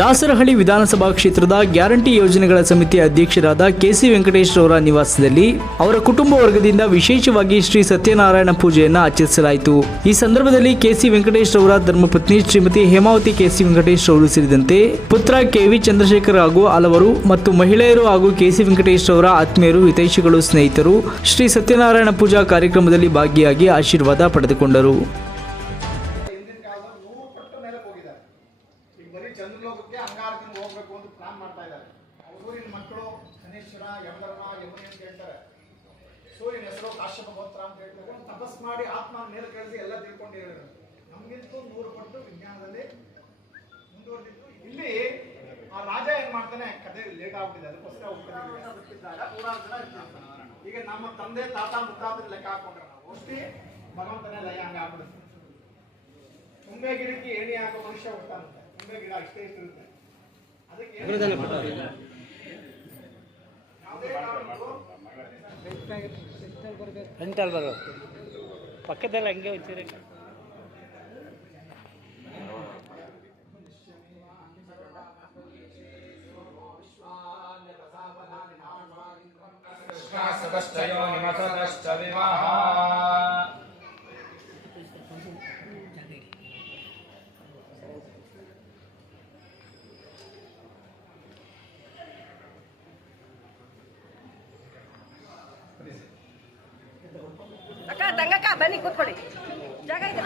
ದಾಸರಹಳ್ಳಿ ವಿಧಾನಸಭಾ ಕ್ಷೇತ್ರದ ಗ್ಯಾರಂಟಿ ಯೋಜನೆಗಳ ಸಮಿತಿ ಅಧ್ಯಕ್ಷರಾದ ಕೆಸಿ ವೆಂಕಟೇಶ್ ಅವರ ನಿವಾಸದಲ್ಲಿ ಅವರ ಕುಟುಂಬ ವರ್ಗದಿಂದ ವಿಶೇಷವಾಗಿ ಶ್ರೀ ಸತ್ಯನಾರಾಯಣ ಪೂಜೆಯನ್ನು ಆಚರಿಸಲಾಯಿತು. ಈ ಸಂದರ್ಭದಲ್ಲಿ ಕೆಸಿ ವೆಂಕಟೇಶ್ ಅವರ ಧರ್ಮಪತ್ನಿ ಶ್ರೀಮತಿ ಹೇಮಾವತಿ ಕೆಸಿ ವೆಂಕಟೇಶ್ ಅವರು ಸೇರಿದಂತೆ ಪುತ್ರ ಕೆವಿ ಚಂದ್ರಶೇಖರ್ ಹಾಗೂ ಹಲವರು ಮತ್ತು ಮಹಿಳೆಯರು ಹಾಗೂ ಕೆಸಿ ವೆಂಕಟೇಶ್ ಅವರ ಆತ್ಮೀಯರು, ಹಿತೈಷಿಗಳು, ಸ್ನೇಹಿತರು ಶ್ರೀ ಸತ್ಯನಾರಾಯಣ ಪೂಜಾ ಕಾರ್ಯಕ್ರಮದಲ್ಲಿ ಭಾಗಿಯಾಗಿ ಆಶೀರ್ವಾದ ಪಡೆದುಕೊಂಡರು. ಚಂದ್ರಲೋಕಕ್ಕೆ ಅಂಗಾರದಿಂದ ಹೋಗ್ಬೇಕು ಅಂತ ಪ್ಲಾನ್ ಮಾಡ್ತಾ ಇದ್ದಾರೆ. ಸೂರ್ಯನ ಮಕ್ಕಳು ಶನೇಶ್ವರ, ಯಮಧರ್ಮ, ಯಮುನಿ ಅಂತ ಹೇಳ್ತಾರೆ. ಸೂರ್ಯನ ಹೆಸರು ಕಾಶ್ಯಪ ಗೋತ್ರ ಅಂತ ಹೇಳ್ತಾರೆ. ತಪಸ್ ಮಾಡಿ ಆತ್ಮ ಮೇಲೆ ಕಳಿಸಿ ಎಲ್ಲ ತಿಳ್ಕೊಂಡು ಹೇಳಿದ್ರು. ನಮಗಿಂತೂ 100 ಪಟ್ಟು ವಿಜ್ಞಾನದಲ್ಲಿ ಮುಂದುವರೆದಿತ್ತು. ಇಲ್ಲಿ ಆ ರಾಜ ಏನ್ ಮಾಡ್ತಾನೆ, ಕಥೆ ಲೇಟ್ ಆಗ್ಬಿಟ್ಟಿದೆ, ಅದಕ್ಕೋಸ್ಕರ ಈಗ ನಮ್ಮ ತಂದೆ ತಾತ ಮುತ್ತಾತ್ರ ಲೆಕ್ಕ ಹಾಕೊಂಡ್ರೆ ನಾವು ಅಷ್ಟೇ ಭಗವಂತನೇ ಲಯ ಹಂಗೆ ಆಗ್ಬಿಡುತ್ತೆ. ತುಂಬೆ ಗಿಡಕ್ಕೆ ಏಣಿ ಹಾಕೋ ಮನುಷ್ಯ ಹೋಗ್ತಾನಂತೆ. ತುಂಬೆ ಗಿಡ ಇಷ್ಟೇ ಇರುತ್ತೆ. ಅದಕ್ಕೆ ಪಕ್ಕದಲ್ಲಿ ಹಂಗೆ ಒಂಚೂರು ಅಕ್ಕ ತಂಗಕ್ಕ ಬನ್ನಿ ಕೂತ್ಕೊಳ್ಳಿ, ಜಾಗ ಇದೆ.